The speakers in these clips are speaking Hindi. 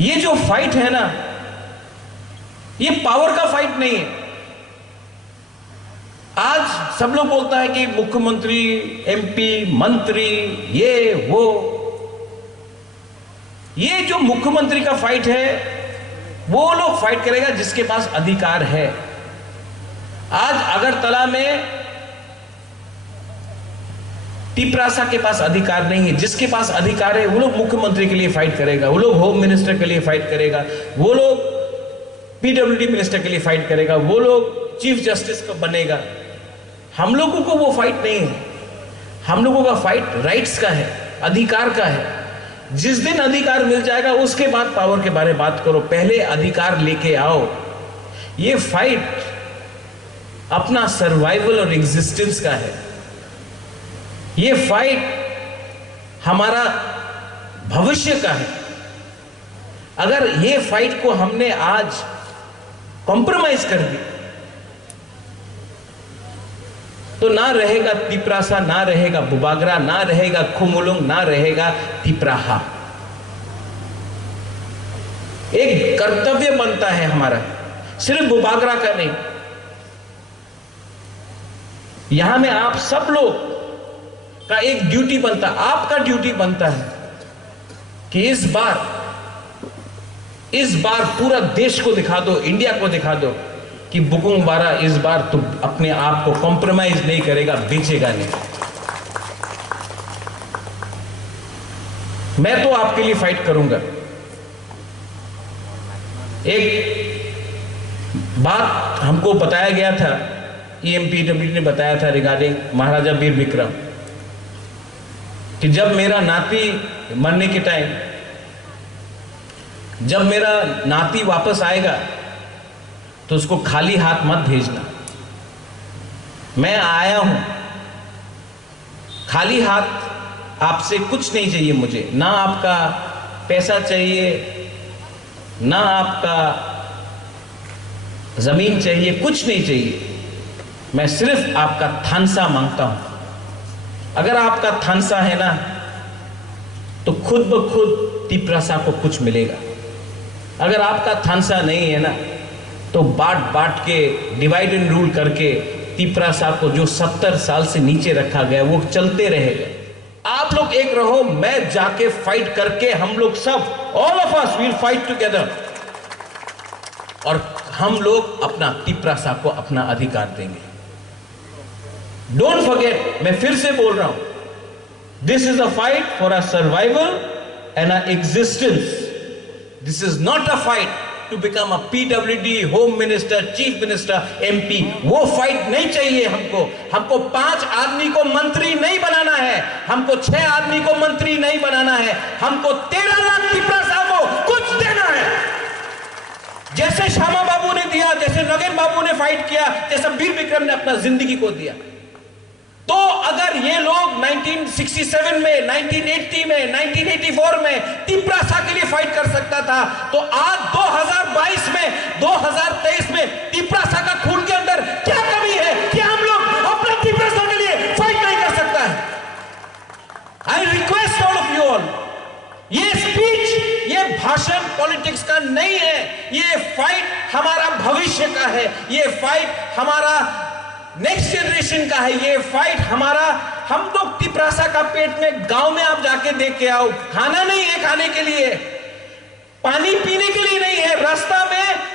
ये जो फाइट है ना, ये पावर का फाइट नहीं है। आज सब लोग बोलता है कि मुख्यमंत्री, एमपी, मंत्री, ये वो। ये जो मुख्यमंत्री का फाइट है वो लोग फाइट करेगा जिसके पास अधिकार है। आज अगरतला में तिपरासा के पास अधिकार नहीं है। जिसके पास अधिकार है वो लोग मुख्यमंत्री के लिए फाइट करेगा, वो लोग होम मिनिस्टर के लिए फाइट करेगा, वो लोग पीडब्ल्यूडी मिनिस्टर के लिए फाइट करेगा, वो लोग चीफ जस्टिस को बनेगा। हम लोगों को वो फाइट नहीं है। हम लोगों का फाइट राइट्स का है, अधिकार का है। जिस दिन अधिकार मिल जाएगा उसके बाद पावर के बारे में बात करो, पहले अधिकार लेके आओ। ये फाइट अपना सर्वाइवल और एग्जिस्टेंस का है। ये फाइट हमारा भविष्य का है। अगर ये फाइट को हमने आज कॉम्प्रोमाइज कर दी तो ना रहेगा तिपरासा, ना रहेगा बुबागरा, ना रहेगा खुमुलुंग, ना रहेगा तिपराहा। एक कर्तव्य बनता है हमारा, सिर्फ बुबागरा का नहीं। यहां में आप सब लोग का एक ड्यूटी बनता, आपका ड्यूटी बनता है कि इस बार पूरा देश को दिखा दो, इंडिया को दिखा दो कि बुकुंग बारा इस बार तो अपने आप को कॉम्प्रोमाइज नहीं करेगा, बेचेगा नहीं। मैं तो आपके लिए फाइट करूंगा। एक बात हमको बताया गया था, ईएमपीडब्ल्यूडी ने बताया था रिगार्डिंग महाराजा वीर विक्रम, कि जब मेरा नाती मरने के टाइम, जब मेरा नाती वापस आएगा तो उसको खाली हाथ मत भेजना। मैं आया हूं खाली हाथ, आपसे कुछ नहीं चाहिए मुझे, ना आपका पैसा चाहिए, ना आपका जमीन चाहिए, कुछ नहीं चाहिए। मैं सिर्फ आपका थानसा मांगता हूं। अगर आपका थानसा है ना तो खुद ब खुद तिपरासा को कुछ मिलेगा। अगर आपका थानसा नहीं है ना तो बांट बांट के, डिवाइड एंड रूल करके तिपरासा को जो 70 साल से नीचे रखा गया वो चलते रहेगा। आप लोग एक रहो, मैं जाके फाइट करके, हम लोग सब, all of us will fight together, और हम लोग अपना तिपरासा को अपना अधिकार देंगे। डोंट फॉरगेट, मैं फिर से बोल रहा हूं, this is a fight for a survival and a existence. This is not a fight to become a PWD, home minister, chief minister, MP. वो फाइट नहीं चाहिए हमको। हमको 5 आदमी को मंत्री नहीं बनाना है, हमको 6 आदमी को मंत्री नहीं बनाना है, हमको 13 लाख तिपरासा को कुछ देना है। जैसे श्यामा बाबू ने दिया, जैसे नगेन बाबू ने फाइट किया, जैसे वीर विक्रम ने अपना जिंदगी को दिया। तो अगर ये लोग 1967 में, 1980 में, 1984 में तिपरासा के लिए फाइट कर सकता था, तो आज 2022 में, 2023 में तिपरासा का खून के अंदर क्या कमी है कि हम लोग अपना तिपरासा के लिए फाइट नहीं कर सकता है? I request all of you all, ये स्पीच, ये भाषण पॉलिटिक्स का नहीं है। ये फाइट हमारा भविष्य का है, ये फाइट हमारा नेक्स्ट जनरेशन का है, ये फाइट हमारा। हम लोग तिपरासा का पेट में, गांव में आप जाके देख के आओ, खाना नहीं है खाने के लिए, पानी पीने के लिए नहीं है,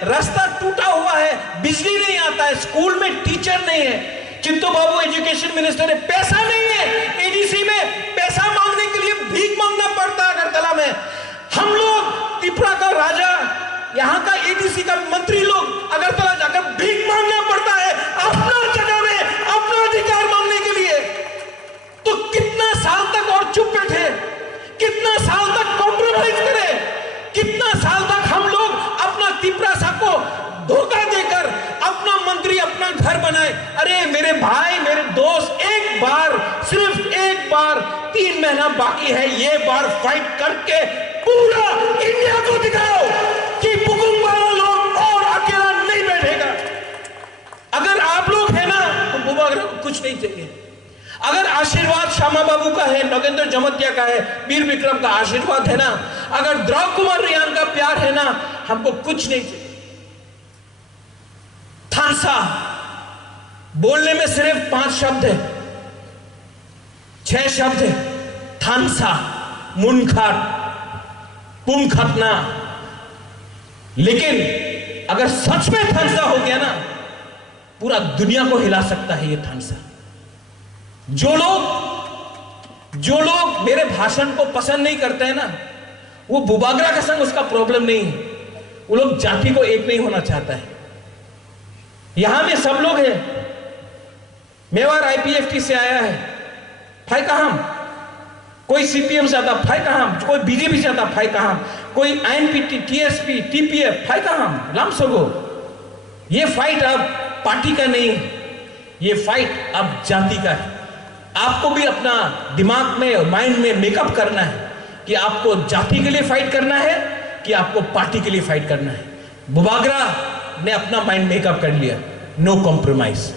रास्ता टूटा हुआ है, बिजली नहीं आता है, स्कूल में टीचर नहीं है। चिंटू बाबू एजुकेशन मिनिस्टर है, पैसा नहीं है, एडीसी में पैसा मांगने के लिए भीख मांगना पड़ता है अगरतला में। हम लोग त्रिपुरा का राजा, यहां का एडीसी का मंत्री लोग अगरतला जाकर भीख मांगना पड़ता है अपना जगह में, अपना अधिकार मांगने के लिए। तो कितना साल तक और चुप बैठे, कितना साल तक कॉम्प्रोमाइज करें, कितना साल तक हम लोग अपना तिपरासा को धोखा देकर अपना मंत्री, अपना घर बनाए? अरे मेरे भाई, मेरे दोस्त, एक बार, सिर्फ एक बार, 3 महीना बाकी है, ये बार फाइट करके पूरा इंडिया को दिखाओ कि बुकुंग बारा लोग और अकेला नहीं बैठेगा। अगर आप लोग हैं ना तो बुबागरा को कुछ नहीं चाहिए। अगर आशीर्वाद श्यामा बाबू का है, नगेंद्र जमतिया का है, वीर विक्रम का आशीर्वाद है ना, अगर द्रौपदी कुमार रियान का प्यार हमको कुछ नहीं चाहिए। थानसा बोलने में सिर्फ 5 शब्द है, 6 शब्द है। थानसा, मुनखाट, पुंखतना। लेकिन अगर सच में थानसा हो गया ना, पूरा दुनिया को हिला सकता है ये थानसा। जो लोग मेरे भाषण को पसंद नहीं करते हैं ना, वो बुबागरा का संग उसका प्रॉब्लम नहीं है, वो लोग जाति को एक नहीं होना चाहता है। यहां में सब लोग हैं। मेवाड़ आईपीएफटी से आया है, फाय कहां? कोई सीपीएम से आता, फाय कहां? कोई बीजेपी से आता, फाय कहां? कोई आईएनपीटी, टीएसपी, टीपीएफ, फाय कहां? लाम सगो। ये फाइट अब पार्टी का नहीं है, ये फाइट अब जाति का है। आपको भी अपना दिमाग में और माइंड में मेकअप करना है कि आपको जाति के लिए फाइट करना है कि आपको पार्टी के लिए फाइट करना है। बुबागरा ने अपना माइंड मेकअप कर लिया। No compromise.